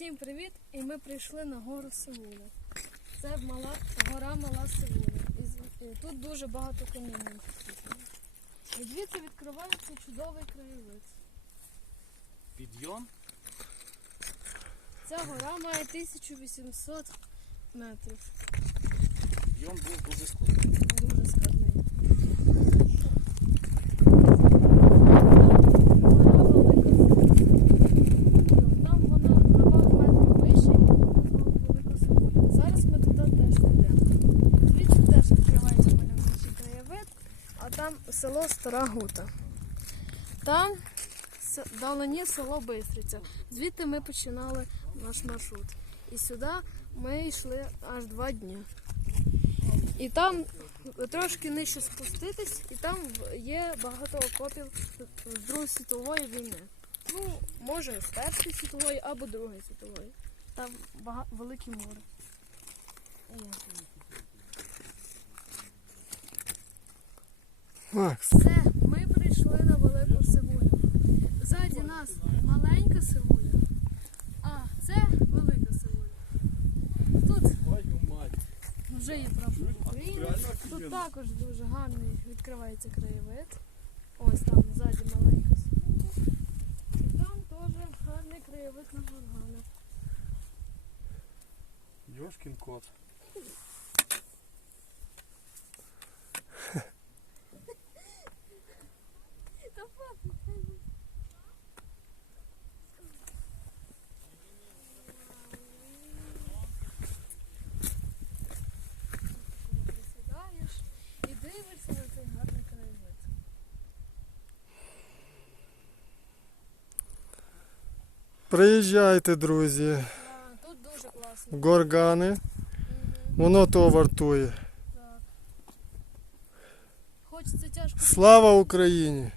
Всім привіт! І ми прийшли на гору Сивуля. Це мала, гора Мала Сивуля. І, і тут дуже багато каміння. І звідси відкривається чудовий краєвид. Підйом? Ця гора має 1800 метрів. Підйом був дуже складний. Дуже складний. Там вона на пару метрів вище і велика собою. Зараз ми туди теж йдемо. Звідси теж відкривається мальовничий краєвид, а там село Стара Гута. Там вдалині село Бистриця. Звідти ми починали наш маршрут. І сюди ми йшли аж два дні. І там трошки нижче спуститись, і там є багато окопів з Другої світової війни. Ну, може, з Першої світової або Другої світової. Там велике море. Є. Макс, Все, ми прийшли на велику сивулю. Ззаді нас маленька сивуля, а це велика сивуля. Тут вже є прапор України. Тут також дуже гарний відкривається краєвид. Ось там ззаді маленька сивуля. І там теж гарний краєвид на горгана. Йошкін кот. Коли присідаєш і дивишся на цей гарний краєвид. Приїжджайте, друзі, А, тут дуже класно. в горгани. Воно того вартує. Так. Хочеться тяжко. Слава Україні!